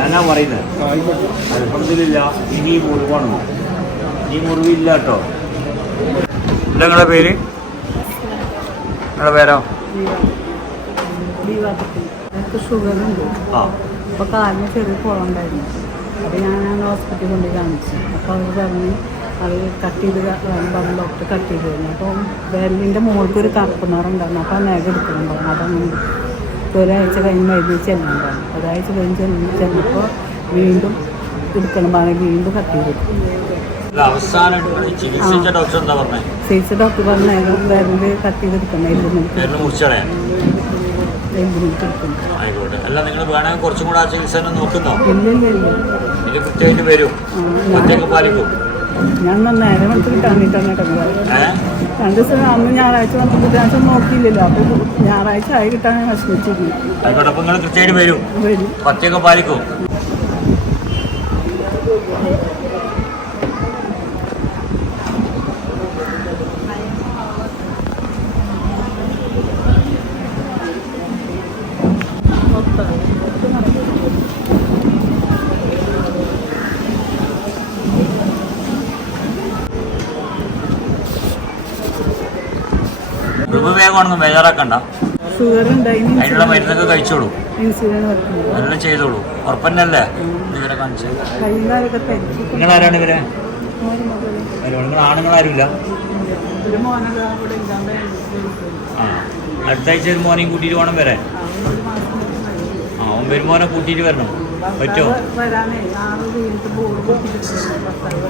ഞാനാ പറയുന്നത് അൽഹംദുലില്ല ഇനി മുറിവാണോ? ഇനി മുറിവില്ല കേട്ടോ നിങ്ങളുടെ നിങ്ങളെ പേര്? നിങ്ങളുടെ പേരോ? എനിക്ക് ഷുഗറുണ്ട്. ആ. അപ്പോൾ കാലിന് ചെറിയ കുളമുണ്ടായിരുന്നു അപ്പോൾ ഞാൻ ഹോസ്പിറ്റലിൽ കൊണ്ട് കാണിച്ചു. അപ്പോൾ അവർ പറഞ്ഞു അത് കട്ട് ചെയ്ത് പറഞ്ഞു ഡോക്ടർ കട്ട് ചെയ്ത് കഴിഞ്ഞു അപ്പോൾ വിരലിന്റെ മുകൾക്ക് ഒരു കറുപ്പ് നിറം ഉണ്ടായിരുന്നു. അപ്പോൾ ആ നഖ എടുക്കണം പറഞ്ഞു അതങ്ങനെ. ഒരാഴ്ച കഴിഞ്ഞ് എഴുതി പറഞ്ഞു ഒരാഴ്ച കഴിഞ്ഞ് ചെന്ന് ചെന്നപ്പോൾ വീണ്ടും എടുക്കണം വീണ്ടും കട്ട് ചെയ്ത് ചികിത്സ ഡോക്ടർ പറഞ്ഞു വിരൽ കട്ട് ചെയ്തെടുക്കണം എല്ലിന് എടുക്കണം ആയിക്കോട്ടെ. അല്ല നിങ്ങൾ വേണമെങ്കിൽ കുറച്ചും കൂടെ ആ ചികിത്സ നോക്കുന്നോ? ഇല്ല ഇല്ല ഇല്ല ഇത് കൃത്യമായിട്ട് വരും പാലിക്കും. ഞാൻ വന്ന കിട്ടാൻ വേണ്ടിയിട്ടാണ് കിടന്നത് രണ്ട് ദിവസം അന്ന് ഞായറാഴ്ച വന്ന് ബുധനാഴ്ച നോക്കിയില്ലല്ലോ. ഞായറാഴ്ച ആയി കിട്ടാൻ ഞാൻ വിഷമിച്ചിരുന്നു അപ്പം നിങ്ങൾ കൃത്യമായിട്ട് വരും. വരും. പച്ചയൊക്കെ പാലിക്കും. മുറിവ് വേഗമാണെന്ന് ബേജാറാക്കണ്ട അതിനുള്ള മരുന്നൊക്കെ കഴിച്ചോളൂ. എല്ലാം ചെയ്തോളൂ. ഉറപ്പന്നല്ലേ? ഇവരെ കാണിച്ച്. നിങ്ങൾ ആരാണ് ഇവരെ? നിങ്ങൾ ആണുങ്ങളാരുമില്ല ഒരു മോനൊക്കെ അവിടെ ഇല്ലാണ്ട് ആ അടുത്ത ആഴ്ച ഒരു മോനെയും കൂട്ടിയിട്ട് വേണം വരാൻ ആ അവൻ വരുമോനെ കൂട്ടിയിട്ട് വരണം. പറ്റോ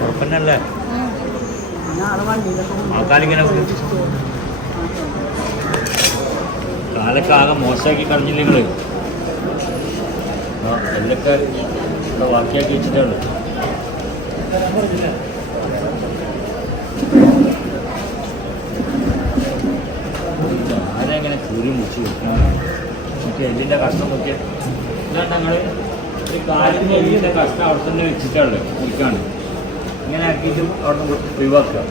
ഉറപ്പന്നല്ലേ? ആൾക്കാരിങ്ങനെ കാലൊക്കെ ആകെ മോശമാക്കി കളഞ്ഞില്ല നിങ്ങൾ എല്ലൊക്കെ ഇവിടെ ബാക്കിയാക്കി വെച്ചിട്ടാണ്? ആരെങ്ങനെ കീറി മുറിച്ച് നോക്കി എല്ലിന്റെ കഷ്ടം നോക്കിയ ഇതാണ് ഞങ്ങൾ ഒരു കാലിന്റെ എല്ലിന്റെ കഷ്ടം അവിടെ തന്നെ വെച്ചിട്ടാണ് മുറിക്കാണ് ഇങ്ങനെ ആക്കിയിട്ട് അവിടെ നിന്ന് ഒഴിവാക്കുക.